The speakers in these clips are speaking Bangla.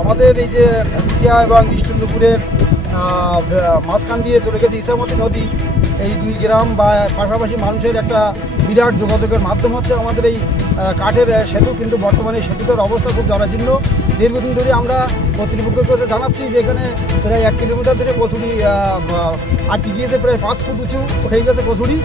আমাদের এই যে পুটিয়া এবং ইষ্টন্দপুরের মাঝখান দিয়ে চলে গেছে ইসামতি নদী, এই দুই গ্রাম বা পাশাপাশি মানুষের একটা বিরাট যোগাযোগের মাধ্যম হচ্ছে আমাদের এই কাঠের সেতু, কিন্তু বর্তমানে সেতুটার অবস্থা খুব জরাজীর্ণ। দীর্ঘদিন ধরে আমরা কর্তৃপক্ষের কাছে জানাচ্ছি যে এখানে প্রায় এক কিলোমিটার ধরে কচুরি আটকে গিয়েছে, প্রায় পাঁচ ফুট উঁচু হয়ে গেছে কচুরি।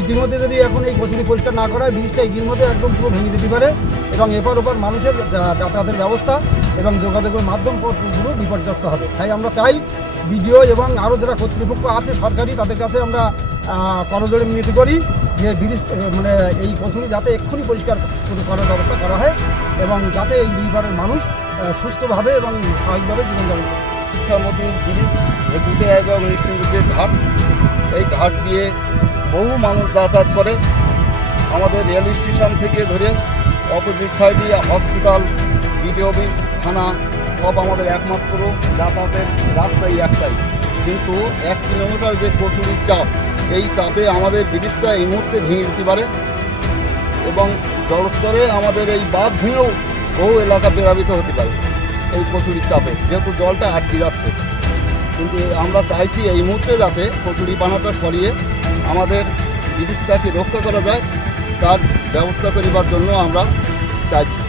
ইতিমধ্যে যদি এখন এই কচুরি পরিষ্কার না করা হয় ব্রিজটা এগিয়ে মধ্যে একদম পুরো ভেঙে দিতে পারে এবং এপার ওপার মানুষের যাতায়াতের ব্যবস্থা এবং যোগাযোগের মাধ্যম পুরো বিপর্যস্ত হবে। তাই আমরা চাই বিডিও এবং আরও যারা কর্তৃপক্ষ আছে সরকারি, তাদের কাছে আমরা করজোড়ে মিনতি করি যে ব্রিজ মানে এই কচুরি যাতে এক্ষুনি পরিষ্কার করার ব্যবস্থা করা হয় এবং যাতে এই দুই পারের মানুষ সুস্থভাবে এবং স্বাভাবিকভাবে জীবনযাপন করে। ইচ্ছামতি ব্রিজ একুটে এবং ঘাট। এই ঘাট দিয়ে বহু মানুষ যাতায়াত করে আমাদের রেল স্টেশন থেকে ধরে অপোজিট সাইডে হসপিটাল, বিডিও অফিস, থানা সব আমাদের একমাত্র যাতায়াতের রাস্তাই একটাই। কিন্তু এক কিলোমিটার যে কচুরির চাপ, এই চাপে আমাদের ব্রিজটা এই মুহূর্তে ভেঙে দিতে পারে এবং জলস্তরে আমাদের এই বাঁধ ভেঙেও বহু এলাকা প্লাবিত হতে পারে এই কচুরির চাপে। যেহেতু জলটা আটকে যাচ্ছে, কিন্তু আমরা চাইছি এই মুহূর্তে যাতে কচুরি পানাটা সরিয়ে আমাদের জিনিসটাকে রক্ষা করা যায় তার ব্যবস্থা করিবার জন্য আমরা চাইছি।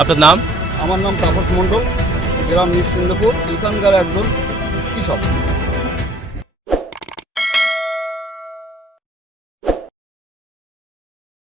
আপনার নাম? আমার নাম তাপস মণ্ডল গ্রাম নিশ্চিন্দপুর এখানকার একজন কৃষক।